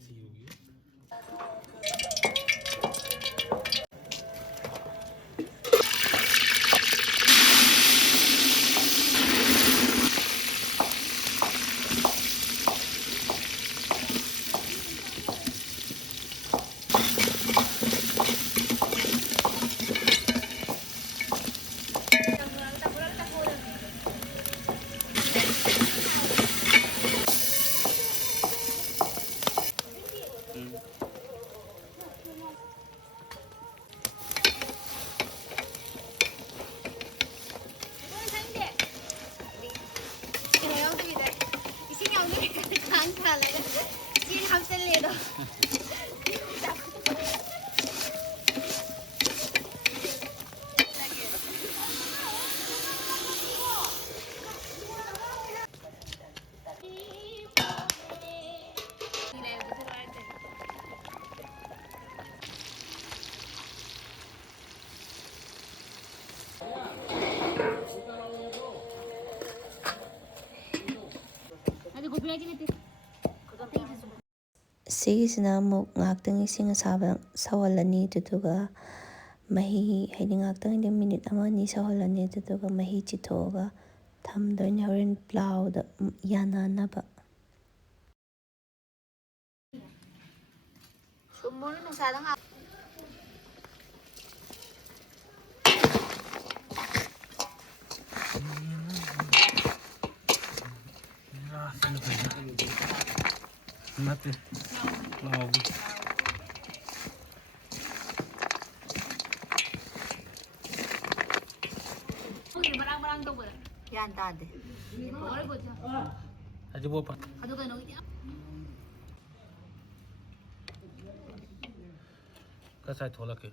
ꯊꯤꯔꯨꯒꯤ ꯁꯤꯒꯤꯁꯤꯅ ꯑꯃꯨꯛ ꯉꯥꯏꯍꯥꯛꯇꯪ ꯏꯁꯤꯡ ꯑꯁꯥꯕ ꯁꯧꯍꯜꯂꯅꯤ ꯑꯗꯨꯗꯨꯒ ꯃꯍꯤ ꯍꯥꯏꯗꯤ ꯉꯥꯏꯍꯥꯛꯇꯪ ꯍꯥꯏꯗꯤ ꯃꯤꯅꯤꯠ 1-2 ꯁꯧꯍꯜꯂꯅꯤ ꯑꯗꯨꯗꯨꯒ ꯃꯍꯤ ꯆꯤꯊꯣꯛꯑꯒ ꯊꯝꯗꯣꯏꯅꯤ ꯍꯣꯔꯦꯟ ꯄ꯭ꯂꯥꯎꯗ ꯌꯥꯅꯅꯕ ꯅꯠꯇꯦ ꯂꯥꯎꯒꯤ ꯒ꯭ꯌꯥꯟ ꯇꯥꯗꯦ ꯀꯁꯥꯏ ꯊꯣꯛꯂꯛꯀꯦ